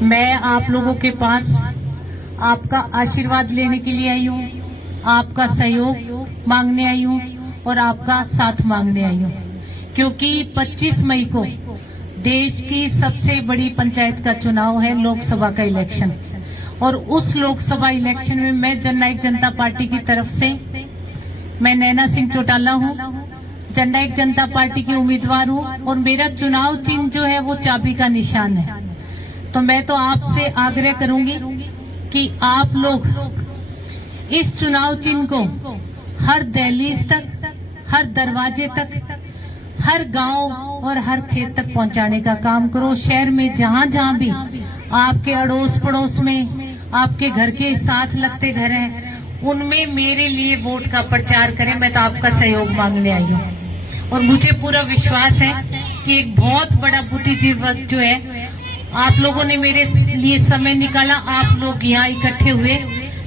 मैं आप लोगों के पास आपका आशीर्वाद लेने के लिए आई हूँ, आपका सहयोग मांगने आई हूँ और आपका साथ मांगने आई हूँ, क्योंकि 25 मई को देश की सबसे बड़ी पंचायत का चुनाव है, लोकसभा का इलेक्शन। और उस लोकसभा इलेक्शन में मैं जननायक जनता पार्टी की तरफ से मैं नैना सिंह चौटाला हूँ, जननायक जनता पार्टी की उम्मीदवार हूँ और मेरा चुनाव चिन्ह जो है वो चाबी का निशान है। तो मैं तो आपसे आग्रह करूंगी कि आप लोग इस चुनाव चिन्ह को हर दहलीज तक, हर दरवाजे तक, हर गांव और हर खेत तक पहुंचाने का काम करो। शहर में जहां जहां भी आपके अड़ोस पड़ोस में आपके घर के साथ लगते घर हैं, उनमें मेरे लिए वोट का प्रचार करें। मैं तो आपका सहयोग मांगने आई हूँ और मुझे पूरा विश्वास है कि एक बहुत बड़ा बुद्धिजीवी जो है, आप लोगों ने मेरे लिए समय निकाला, आप लोग यहाँ इकट्ठे हुए,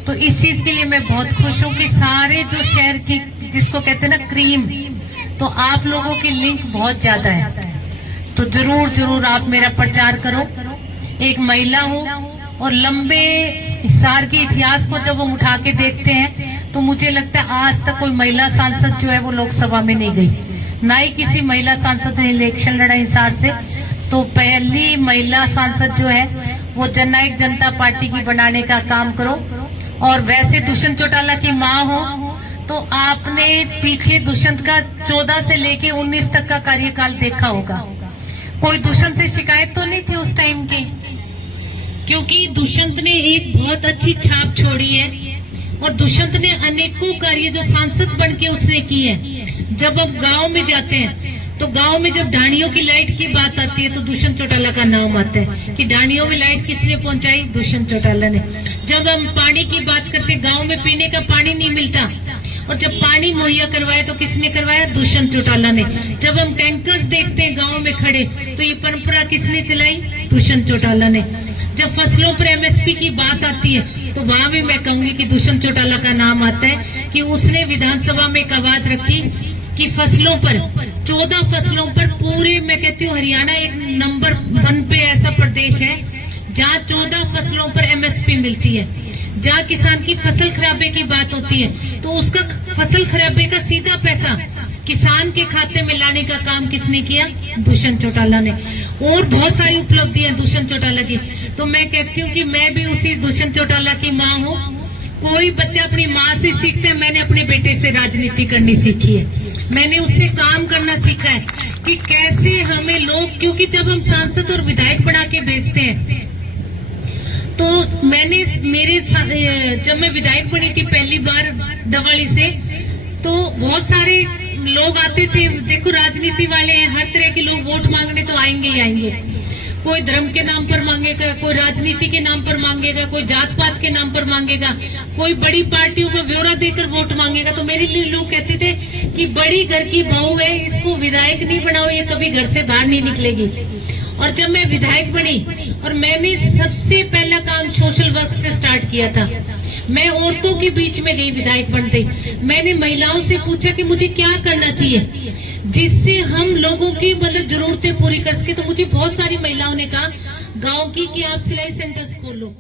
तो इस चीज के लिए मैं बहुत खुश हूँ कि सारे जो शहर की जिसको कहते हैं ना क्रीम, तो आप लोगों की लिंक बहुत ज्यादा है। तो जरूर जरूर आप मेरा प्रचार करो। एक महिला हूँ और लंबे हिसार के इतिहास को जब हम उठा के देखते हैं तो मुझे लगता है आज तक कोई महिला सांसद जो है वो लोकसभा में नहीं गई, ना ही किसी महिला सांसद ने इलेक्शन लड़ा हिसार से। तो पहली महिला सांसद जो है वो जननायक जनता पार्टी की बनाने का काम करो। और वैसे दुष्यंत चौटाला की माँ हो तो आपने पीछे दुष्यंत का 14 से लेके 19 तक का कार्यकाल देखा होगा। कोई दुष्यंत से शिकायत तो नहीं थी उस टाइम की, क्योंकि दुष्यंत ने एक बहुत अच्छी छाप छोड़ी है और दुष्यंत ने अनेकों कार्य जो सांसद बन के उसने की है। जब अब गांव में जाते हैं तो गांव में जब ढाणियों की लाइट की बात आती है तो दुष्यंत चौटाला का नाम आता है कि ढाणियों में लाइट किसने पहुंचाई, दुष्यंत चौटाला ने। जब हम पानी की बात करते, गांव में पीने का पानी नहीं मिलता और जब पानी मुहैया करवाया तो किसने करवाया, दुष्यंत चौटाला ने। जब हम टैंकर्स देखते हैं गाँव में खड़े तो ये परंपरा किसने चलाई, दुष्यंत चौटाला ने। जब फसलों पर MSP की बात आती है तो वहां भी मैं कहूंगी कि दुष्यंत चौटाला का नाम आता है कि उसने विधानसभा में एक आवाज रखी कि फसलों पर 14 फसलों पर पूरे, मैं कहती हूँ हरियाणा एक नंबर 1 पे ऐसा प्रदेश है जहाँ 14 फसलों पर MSP मिलती है। जहाँ किसान की फसल खराबे की बात होती है तो उसका फसल खराबे का सीधा पैसा किसान के खाते में लाने का काम किसने किया, दुष्यंत चौटाला ने। और बहुत सारी उपलब्धियां दुष्यंत चौटाला की। तो मैं कहती हूँ कि मैं भी उसी दुष्यंत चौटाला की माँ हूँ। कोई बच्चा अपनी माँ से सीखता है, मैंने अपने बेटे से राजनीति करनी सीखी है। मैंने उससे काम करना सीखा है कि कैसे हमें लोग, क्योंकि जब हम सांसद और विधायक बना के भेजते हैं तो मैंने जब मैं विधायक बनी थी पहली बार दवाली से, तो बहुत सारे लोग आते थे। देखो राजनीति वाले हैं, हर तरह के लोग वोट मांगने तो आएंगे ही आएंगे। कोई धर्म के नाम पर मांगेगा, कोई राजनीति के नाम पर मांगेगा, कोई जात पात के नाम पर मांगेगा, कोई बड़ी पार्टियों को ब्यौरा देकर वोट मांगेगा। तो मेरे लिए लोग कहते थे कि बड़ी घर की बहू है, इसको विधायक नहीं बनाओ, ये कभी घर से बाहर नहीं निकलेगी। और जब मैं विधायक बनी और मैंने सबसे पहला काम सोशल वर्क से स्टार्ट किया था, मैं औरतों के बीच में गई विधायक बनते। मैंने महिलाओं से पूछा कि मुझे क्या करना चाहिए जिससे हम लोगों की मतलब जरूरतें पूरी कर सके। तो मुझे बहुत सारी महिलाओं ने कहा गांव की कि आप सिलाई सेंटर्स खोलो।